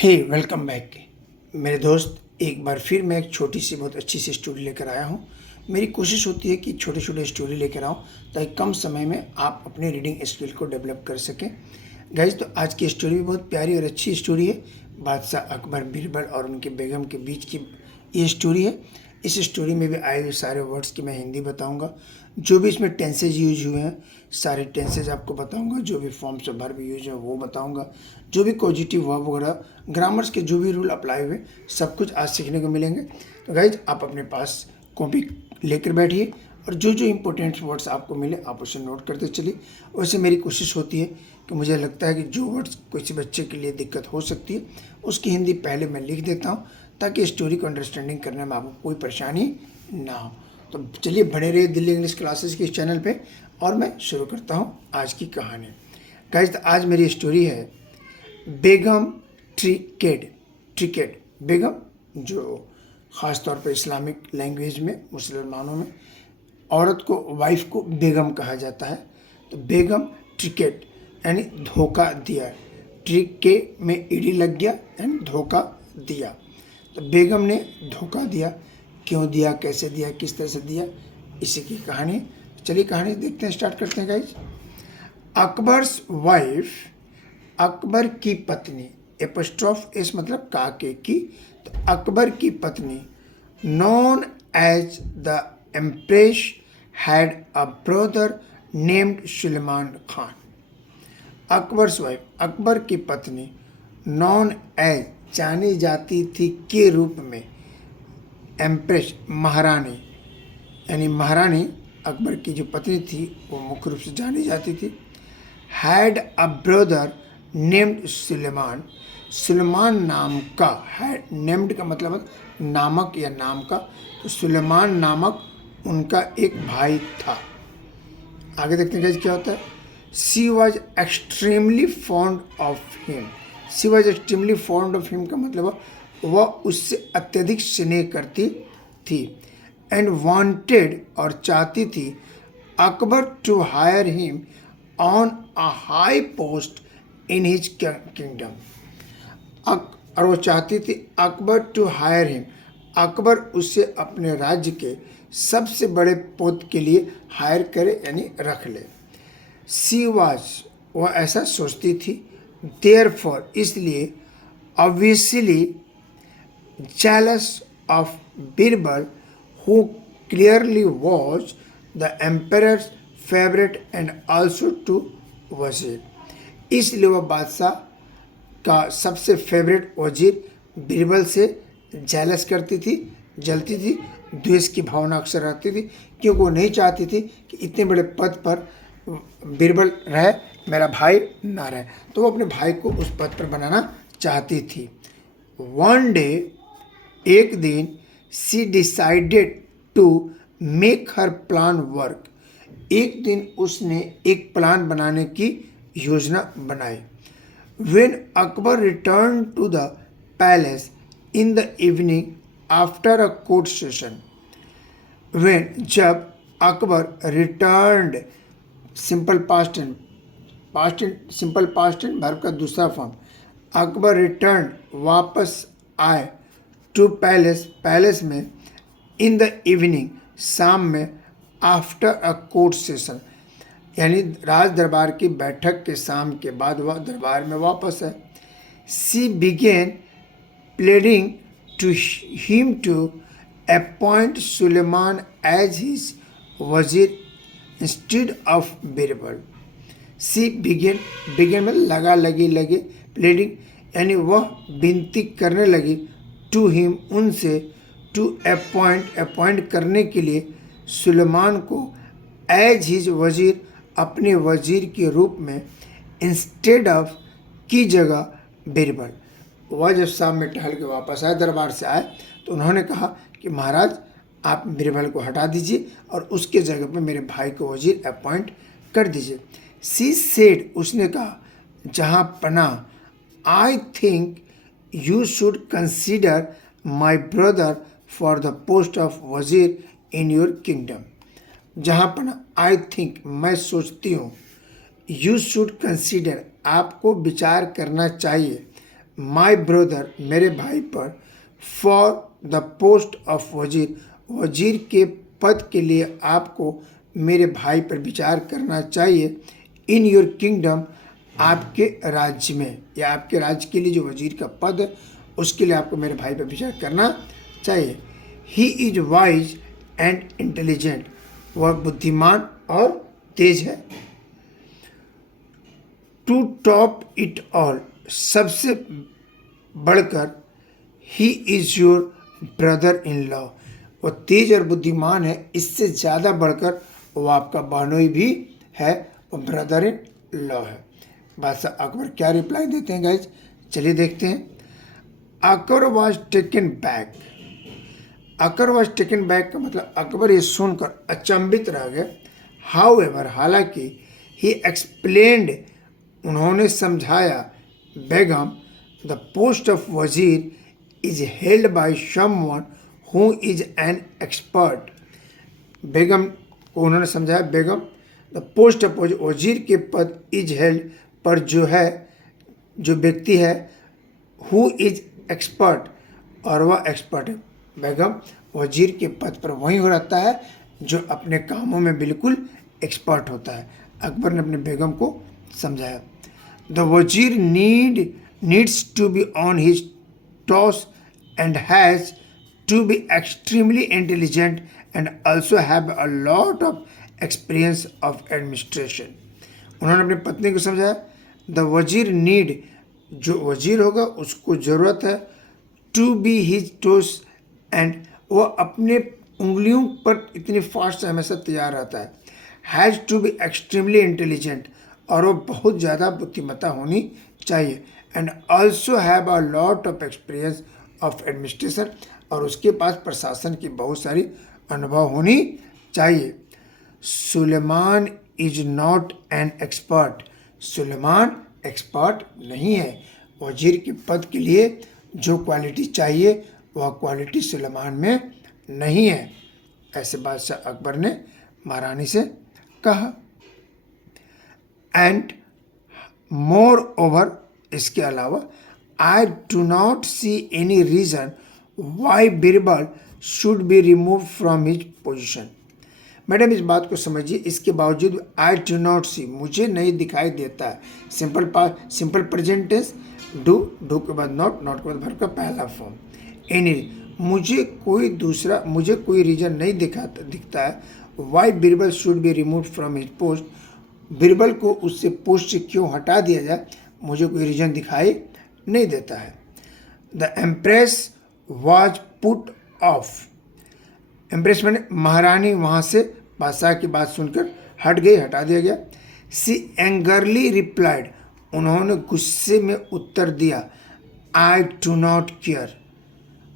हे welcome back मेरे दोस्त। एक बार फिर मैं एक छोटी सी बहुत अच्छी सी स्टोरी लेकर आया हूँ। मेरी कोशिश होती है कि छोटे छोटे स्टोरी लेकर आऊँ ताकि कम समय में आप अपने रीडिंग स्किल को डेवलप कर सकें। गाइज, तो आज की स्टोरी भी बहुत प्यारी और अच्छी स्टोरी है। बादशाह अकबर, बीरबल और उनके बेगम के बीच की ये स्टोरी है। इस स्टोरी में भी आए हुए सारे वर्ड्स की मैं हिंदी बताऊंगा। जो भी इसमें टेंसेज यूज हुए हैं सारे टेंसेज आपको बताऊंगा। जो भी फॉर्म्स ऑफ वर्ब यूज है वो बताऊंगा। जो भी पॉजिटिव वर्ब वगैरह ग्रामर्स के जो भी रूल अप्लाई हुए सब कुछ आज सीखने को मिलेंगे। तो गाइज, आप अपने पास कॉपी लेकर बैठिए और जो जो इंपॉर्टेंट वर्ड्स आपको मिले आप उसे नोट करते चलिए। वैसे मेरी कोशिश होती है कि मुझे लगता है कि जो वर्ड्स किसी बच्चे के लिए दिक्कत हो सकती है उसकी हिंदी पहले मैं लिख देता हूँ ताकि स्टोरी को अंडरस्टैंडिंग करने में आपको कोई परेशानी ना हो। तो चलिए बने रहिए दिल्ली इंग्लिश क्लासेस के इस चैनल पे और मैं शुरू करता हूँ आज की कहानी। गाइस, तो आज मेरी स्टोरी है बेगम ट्रिकेट। बेगम जो ख़ास तौर पर इस्लामिक लैंग्वेज में मुसलमानों में औरत को, वाइफ को बेगम कहा जाता है। तो बेगम ट्रिकेट यानी धोखा दिया। ट्रिक के में ईडी लग गया यानी धोखा दिया। तो बेगम ने धोखा दिया। क्यों दिया, कैसे दिया, किस तरह से दिया, इसी की कहानी। चलिए कहानी देखते हैं, स्टार्ट करते हैं गाइज। अकबर्स वाइफ, अकबर की पत्नी, एपोस्ट्रोफ एस मतलब काके की। तो अकबर की पत्नी known as the empress had a brother named Suleman Khan. Akbar's wife, Akbar की पत्नी नॉन एज जानी जाती थी के रूप में, एम्प्रेस महारानी, यानी महारानी अकबर की जो पत्नी थी वो मुख्य रूप से जानी जाती थी। Had a brother named Suleman, Suleman नाम का, हैड नेम्ड का मतलब नामक या नाम का। तो सुलेमान नामक उनका एक भाई था। आगे देखते हैं क्या होता है। She was extremely fond of him. She was extremely fond of him का मतलब वह उससे अत्यधिक स्नेह करती थी। एंड वांटेड और चाहती थी Akbar to hire him on a high post in his kingdom. और वो चाहती थी Akbar to hire him, Akbar उसे अपने राज्य के सबसे बड़े पद के लिए हायर करे यानी रख ले। सी वाज, वह ऐसा सोचती थी। देयरफॉर, इसलिए, obviously jealous of Birbal, who clearly was the emperor's favorite and also to वजीर। इसलिए वह बादशाह का सबसे फेवरेट वजीर बीरबल से जेलस करती थी, जलती थी, द्वेष की भावना अक्सर रहती थी क्योंकि वो नहीं चाहती थी कि इतने बड़े पद पर बीरबल रहे, मेरा भाई ना रहे। तो वो अपने भाई को उस पद पर बनाना चाहती थी। वन डे, एक दिन, she decided to make her plan work. एक दिन उसने एक प्लान बनाने की योजना बनाई। When Akbar return to the palace in the evening after a court session. When, जब, Akbar returned, simple past tense, simple past tense verb का दूसरा फॉर्म। अकबर रिटर्न वापस आए, टू पैलेस, पैलेस में, इन द इवनिंग, शाम में, आफ्टर अ कोर्ट सेशन यानी राज दरबार की बैठक के शाम के बाद वह दरबार में वापस है। She began pleading to him to appoint Suleman as his wazir instead of Birbal. She began, began में लगा, लगी, लगे, प्लेडिंग यानी वह विनती करने लगी, टू हिम, उनसे, टू अपॉइंट, अपॉइंट करने के लिए, सुलेमान को, एज हिज वजीर, अपने वजीर के रूप में, इंस्टेड ऑफ, की जगह, बीरबल। वह जब शाम में टहल के वापस आए, दरबार से आए, तो उन्होंने कहा कि महाराज आप बीरबल को हटा दीजिए और उसके जगह पर मेरे भाई को वजीर अपॉइंट कर दीजिए। सी सेड, उसने कहा, जहाँ पना, I think you should consider my brother for the post of वजीर in your kingdom। जहाँ पर I think, मैं सोचती हूँ, you should consider, आपको विचार करना चाहिए, माई ब्रदर मेरे भाई पर फॉर द पोस्ट ऑफ वजीर, वजीर के पद के लिए आपको मेरे भाई पर विचार करना चाहिए। इन योर किंगडम, आपके राज्य में, या आपके राज्य के लिए जो वजीर का पद है उसके लिए आपको मेरे भाई पर विचार करना चाहिए। He is wise and intelligent, वह बुद्धिमान और तेज है। टू टॉप इट ऑल, सबसे बढ़कर he is your brother in law, वो तेज और बुद्धिमान है, इससे ज़्यादा बढ़कर वो आपका बहनोई भी है, वो ब्रदर इन लॉ है। बादशाह अकबर क्या रिप्लाई देते हैं गाइज, चलिए देखते हैं। Akbar was taken back, Akbar was taken back का मतलब अकबर ये सुनकर अचंभित रह गए। हाउ एवर, हालांकि, ही एक्सप्लेन्ड, उन्होंने समझाया, Begum the post of wazir is held by someone who is an expert, Begum को उन्होंने समझाया, बेगम द पोस्ट ऑफ वजीर के पद इज हेल्ड पर जो है, जो व्यक्ति है, हु इज एक्सपर्ट, और वह एक्सपर्ट है। बेगम वजीर के पद पर वही हो रहता है जो अपने कामों में बिल्कुल एक्सपर्ट होता है। अकबर ने अपने बेगम को समझाया। द वजीर needs to be on his toes and has to be extremely intelligent and also have a lot of experience of administration. उन्होंने अपनी पत्नी को समझाया, द वजीर नीड, जो वजीर होगा उसको ज़रूरत है, to be his toes and, वो अपने उंगलियों पर इतनी फास्ट हमेशा तैयार रहता है। Has to be extremely intelligent, और वो बहुत ज़्यादा बुद्धिमत्ता होनी चाहिए। And also have a lot of experience of administration, और उसके पास प्रशासन की बहुत सारी अनुभव होनी चाहिए। Suleman is not an expert, Suleman expert नहीं है। वजीर के पद के लिए जो क्वालिटी चाहिए वह क्वालिटी सुलेमान में नहीं है, ऐसे बादशाह अकबर ने महारानी से कहा। एंड मोर ओवर, इसके अलावा, I do not see any reason why Birbal should be remove from his position. Madam इस बात को समझिए, इसके बावजूद आई डू नॉट सी, मुझे नहीं दिखाई देता है। सिंपल प्रेजेंट टेंस, डू के बाद नॉट, नॉट के बाद वर्ब का पहला फॉर्म। एनी, मुझे कोई रीज़न नहीं दिखता है why Birbal should be remove from his post, Birbal को उससे पोस्ट से क्यों हटा दिया जाए, मुझे कोई रीज़न दिखाई नहीं देता है। The empress was put off, empress मैंने महारानी वहाँ से बादशाह की बात सुनकर हट गई, हटा दिया गया। सी एंगरली रिप्लाइड, उन्होंने गुस्से में उत्तर दिया, आई डू नॉट केयर,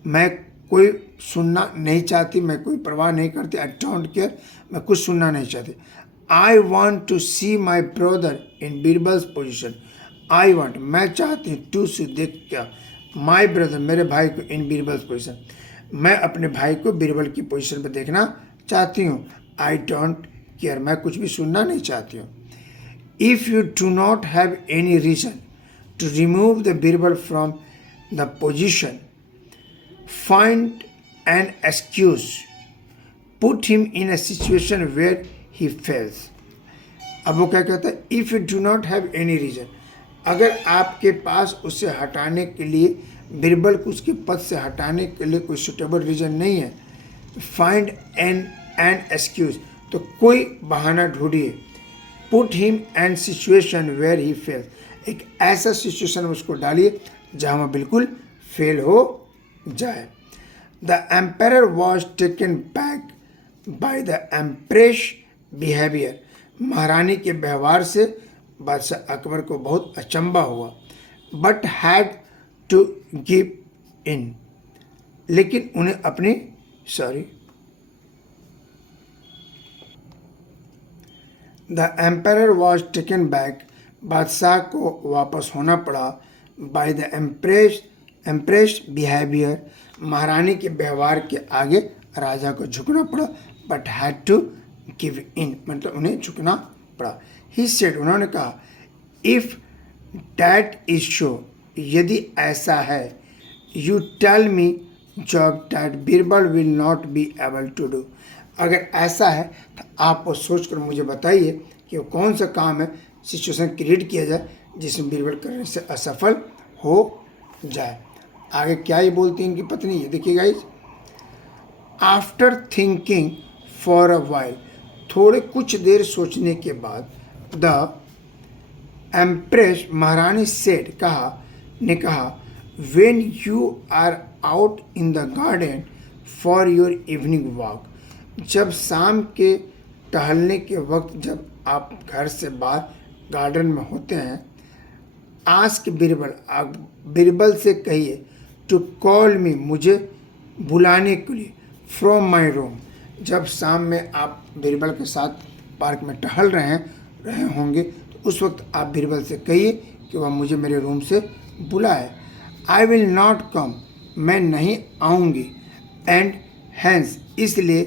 मैं कोई सुनना नहीं चाहती, मैं कोई परवाह नहीं करती, आई डोंट केयर, मैं कुछ सुनना नहीं चाहती। I want to see my brother in Birbal's position, I want, मैं चाहती हूँ, टू सी, देख क्या, माई ब्रदर, मेरे भाई को, इन बीरबल्स पोजिशन, मैं अपने भाई को बीरबल की पोजीशन पर देखना चाहती हूँ। आई डोंट केयर, मैं कुछ भी सुनना नहीं चाहती हूँ। If you do not have any reason to remove the Birbal from the position, find an excuse, put him in a situation where he fails. अब वो क्या कहता है, if you do not have any reason, अगर आपके पास उसे हटाने के लिए, बीरबल को उसके पद से हटाने के लिए कोई सुटेबल रीज़न नहीं है, फाइंड एन एक्सक्यूज, तो कोई बहाना ढूंढिए। Put him an situation where he fail, एक ऐसा सिचुएशन में उसको डालिए जहाँ वह बिल्कुल फेल हो जाए। The empire was taken back by the empress behaviour, महारानी के व्यवहार से बादशाह अकबर को बहुत अचंभा हुआ। But had to give in, लेकिन उन्हें अपनी the empire was taken back, बादशाह को वापस होना पड़ा, बाय द एम्प्रेस बिहेवियर, महारानी के व्यवहार के आगे राजा को झुकना पड़ा। But had to give in, मतलब उन्हें झुकना पड़ा। ही सेड, उन्होंने कहा, इफ़ डैट इज शो, यदि ऐसा है, you tell me job that Birbal will not be able to do. अगर ऐसा है तो आप वो सोच कर मुझे बताइए कि वो कौन सा काम है, सिचुएशन क्रिएट किया जाए जिसमें बीरबल करने से असफल हो जाए। आगे क्या ये बोलती है इनकी पत्नी, ये देखिए guys. After thinking for a while, थोड़े कुछ देर सोचने के बाद, द एम्प्रेस महारानी सेड, कहा when you are out in the garden for your evening walk, जब शाम के टहलने के वक्त जब आप घर से बाहर गार्डन में होते हैं, आस्क बीरबल, आप बीरबल से कहिए, टू कॉल मी, मुझे बुलाने के लिए, फ्रॉम माई रूम। जब शाम में आप बीरबल के साथ पार्क में टहल रहे होंगे तो उस वक्त आप बीरबल से कहिए कि वह मुझे मेरे रूम से बुलाए। आई विल नॉट कम, मैं नहीं आऊँगी, एंड हैंस, इसलिए,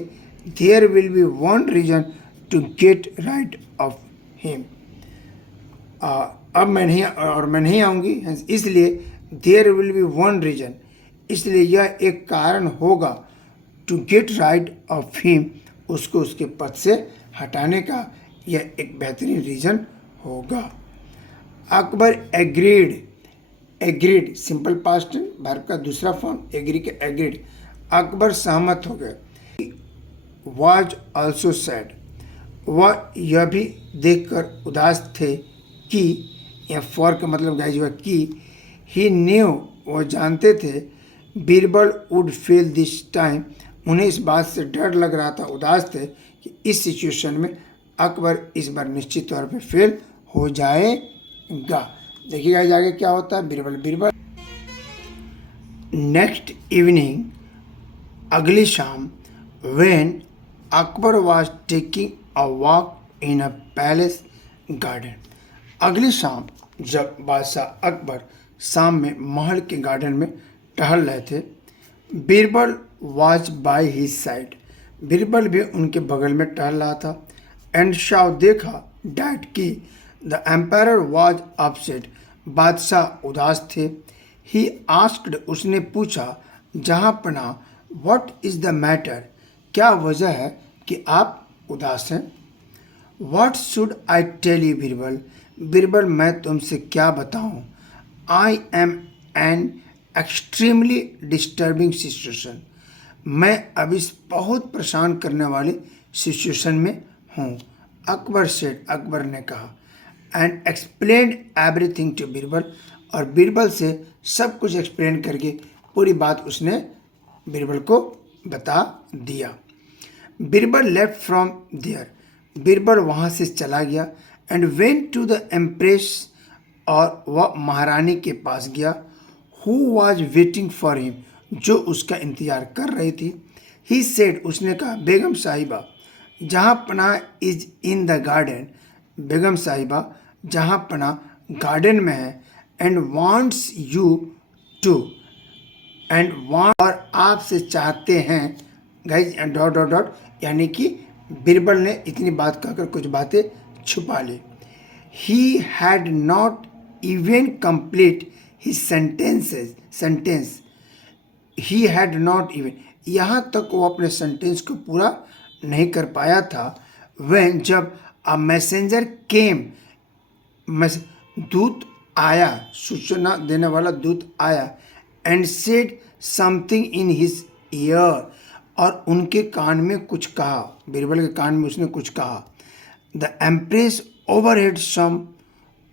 there will be one reason to get rid of him, अब मैं नहीं आऊँगी, इसलिए, there will be one reason, इसलिए यह एक कारण होगा, to get rid of him, उसको उसके पद से हटाने का यह एक बेहतरीन रीज़न होगा। Akbar agreed simple past verb का दूसरा फॉर्म एग्री के एग्रीड, अकबर सहमत हो गए। वाज ऑल्सो सैड, वह यह भी देखकर उदास थे कि, यह फॉर का मतलब गाइस हुआ कि, ही न्यू, वह जानते थे, Birbal would fail this time, उन्हें इस बात से डर लग रहा था, उदास थे कि इस सिचुएशन में अकबर इस बार निश्चित तौर पे फेल हो जाएगा। देखिएगा आगे क्या होता है। बीरबल नेक्स्ट इवनिंग, अगली शाम, when Akbar was taking a walk in a palace garden, अगली शाम जब बादशाह अकबर शाम में महल के गार्डन में टहल रहे थे, Birbal was by his side, Birbal भी उनके बगल में टहल रहा था, एंड शाव, देखा, डैट की, द एम्पायर वाज अपसेट, बादशाह उदास थे। ही आस्क्ड, उसने पूछा, जहाँ पना, व्हाट इज़ द मैटर, क्या वजह है कि आप उदास हैं। What should I tell you Birbal, Birbal मैं तुमसे क्या बताऊं। I am an extremely disturbing situation, मैं अभी बहुत परेशान करने वाली सिचुएशन में हूँ। अकबर सेड, अकबर ने कहा, and explain everything to Birbal, और बीरबल से सब कुछ एक्सप्लेन करके पूरी बात उसने बीरबल को बता दिया। Birbal left from there, Birbal वहाँ से चला गया, and went to the empress, और वह महारानी के पास गया, who was waiting for him, जो उसका इंतज़ार कर रही थी। ही सेड, उसने कहा, बेगम Sahiba, Jahanpanah is in the garden, Begum Sahiba Jahanpanah garden में है, and wants you to, and want, और आपसे चाहते हैं, गाइज डॉट डॉट डॉट, यानी कि बीरबल ने इतनी बात कहकर कुछ बातें छुपा ली। He had not even complete his sentence, he had not even, यहाँ तक वो अपने सेंटेंस को पूरा नहीं कर पाया था। व्हेन, जब, अ मैसेंजर केम, दूत आया, सूचना देने वाला दूत आया, and said something in his year, और उनके कान में कुछ कहा, बीरबल के कान में उसने कुछ कहा। The empress overheard some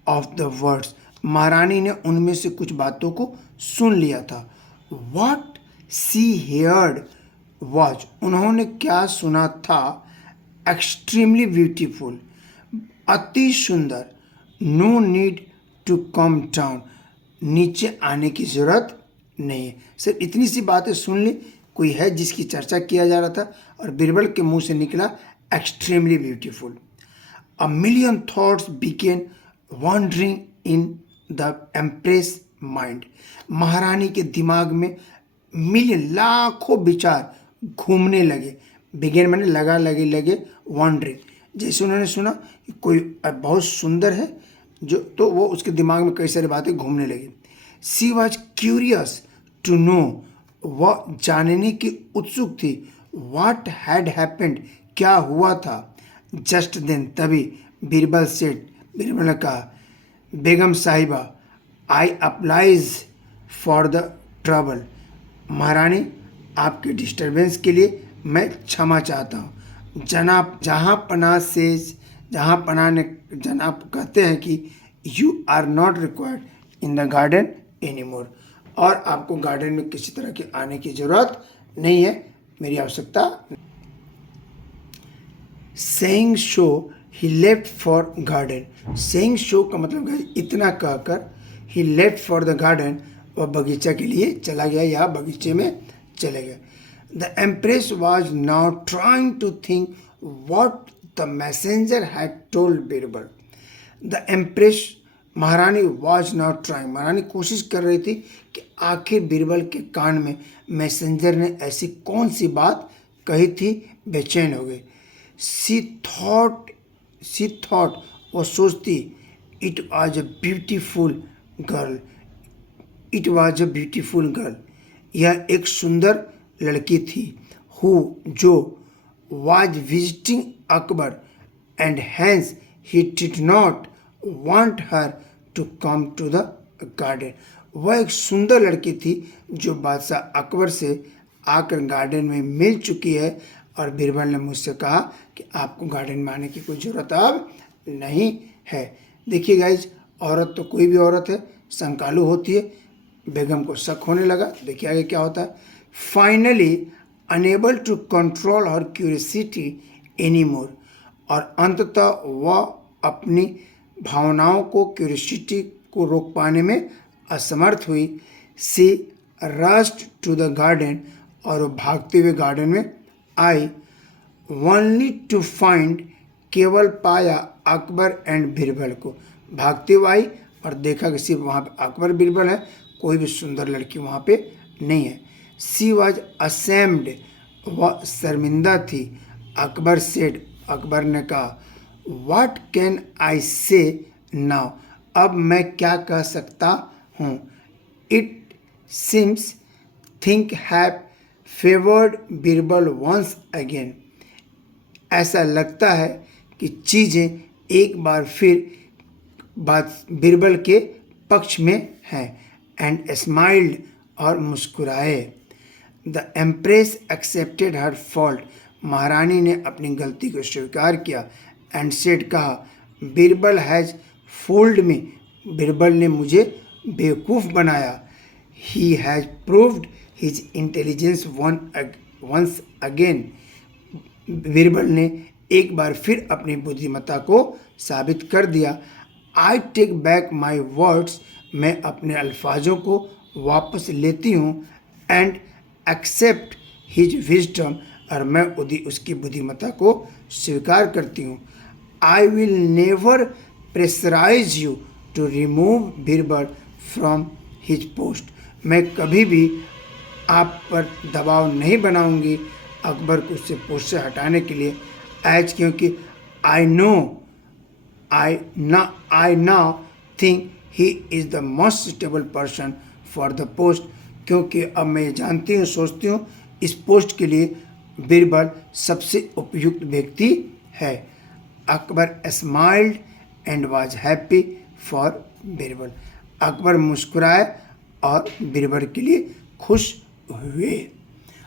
of the words, महारानी ने उनमें से कुछ बातों को सुन लिया था। व्हाट सी हेयर्ड वॉज, उन्होंने क्या सुना था, एक्सट्रीमली ब्यूटीफुल, अति सुंदर, no need to come down, नीचे आने की ज़रूरत नहीं है। सिर्फ इतनी सी बातें सुन ली, कोई है जिसकी चर्चा किया जा रहा था, और बीरबल के मुंह से निकला extremely beautiful. A million thoughts began wandering in the empress mind, महारानी के दिमाग में मिलियन, लाखों विचार घूमने लगे। बिगेन मैंने लगे वॉन्डरिंग, जैसे उन्होंने सुना कि कोई बहुत सुंदर है जो, तो वो उसके दिमाग में कई सारी बातें घूमने लगी। She was curious to know, वह जानने की उत्सुक थी, व्हाट हैड हैपेंड, क्या हुआ था। जस्ट देन, तभी, बीरबल सेड, बीरबल ने कहा, बेगम साहिबा, आई अप्लाइज फॉर द ट्रबल, महारानी आपके डिस्टरबेंस के लिए मैं क्षमा चाहता हूँ। जनाब जनाब कहते हैं कि you are not required in the garden any more, और आपको गार्डन में किसी तरह के आने की ज़रूरत नहीं है, मेरी आवश्यकता। Saying show he left for garden, saying show का मतलब है इतना कहकर ही लेफ्ट फॉर द गार्डन, वह बगीचा के लिए चला गया या बगीचे में चले गए। The empress was now trying to think what the messenger had told Birbal. The empress, महारानी, वॉज नाउ ट्राइंग, महारानी कोशिश कर रही थी कि आखिर बीरबल के कान में मैसेंजर ने ऐसी कौन सी बात कही थी, बेचैन हो गई। शी थॉट, वो सोचती, it was a beautiful girl, यह एक सुंदर लड़की थी। हु, जो, was visiting Akbar and hence he did not want her to come to the garden, वह एक सुंदर लड़की थी जो बादशाह अकबर से आकर गार्डन में मिल चुकी है, और बीरबल ने मुझसे कहा कि आपको गार्डन में आने की कोई ज़रूरत अब नहीं है। देखिए गाइज, औरत तो कोई भी औरत है, संकालू होती है। बेगम को शक होने लगा, देखिए आगे क्या होता है। Finally unable to control her curiosity any more, और अंततः वह अपनी भावनाओं को, क्यूरियोसिटी को रोक पाने में असमर्थ हुई। सी रश्ड टू द गार्डन, और वो भागते हुए गार्डन में आई। ओनली टू फाइंड, केवल पाया अकबर एंड बीरबल को, भागते हुए आई और देखा कि सिर्फ वहाँ पे अकबर बीरबल है, कोई भी सुंदर लड़की वहाँ पे नहीं है। सी वॉज असेम्ड, वह शर्मिंदा थी। अकबर सेड, अकबर ने कहा, व्हाट कैन आई से नाउ, अब मैं क्या कह सकता हूँ। It seems think have favoured Birbal once again, ऐसा लगता है कि चीज़ें एक बार फिर बीरबल के पक्ष में हैं। एंड स्माइल्ड, और मुस्कुराए। The empress accepted her fault, महारानी ने अपनी गलती को स्वीकार किया। एंड सेड, कहा, Birbal has fooled me, Birbal ने मुझे बेवकूफ़ बनाया। He has proved his intelligence once again, Birbal ने एक बार फिर अपनी बुद्धिमत्ता को साबित कर दिया। I take back my words, मैं अपने अल्फाजों को वापस लेती हूँ। एंड एक्सेप्ट हिज विजडम, और मैं उसकी बुद्धिमत्ता को स्वीकार करती हूँ। I will never pressurise you to remove Birbal from his post, मैं कभी भी आप पर दबाव नहीं बनाऊंगी अकबर को उससे पोस्ट से हटाने के लिए। एज, क्योंकि I now think he is the most suitable person for the post, क्योंकि अब मैं जानती हूँ, सोचती हूँ इस पोस्ट के लिए बीरबल सबसे उपयुक्त व्यक्ति है। Akbar smiled and was happy for Birbal, Akbar मुस्कुराए और बीरबल के लिए खुश हुए।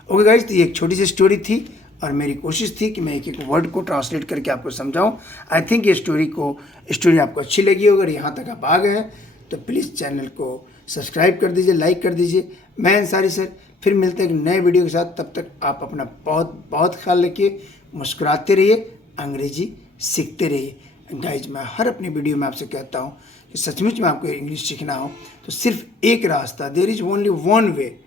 ओके गाइस, तो ये एक छोटी सी स्टोरी थी और मेरी कोशिश थी कि मैं एक एक वर्ड को ट्रांसलेट करके आपको समझाऊं। आई थिंक ये स्टोरी आपको अच्छी लगी होगी। अगर यहाँ तक आप आ गए हैं तो प्लीज़ चैनल को सब्सक्राइब कर दीजिए, लाइक कर दीजिए। मैं अंसारी सर फिर मिलते हैं एक नए वीडियो के साथ। तब तक आप अपना बहुत बहुत ख्याल रखिए, मुस्कुराते रहिए, अंग्रेजी सीखते रहिए। गाइज, मैं हर अपनी वीडियो में आपसे कहता हूँ कि सचमुच में आपको इंग्लिश सीखना हो तो सिर्फ एक रास्ता, there is only one way,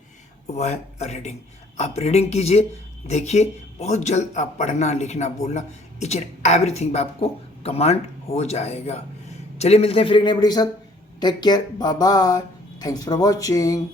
वह है रीडिंग। आप रीडिंग कीजिए, देखिए, बहुत जल्द आप पढ़ना, लिखना, बोलना, ईच एंड एवरीथिंग आपको कमांड हो जाएगा। चलिए मिलते हैं फिर एक नए वीडियो के साथ। Take care, bye bye, thanks for watching.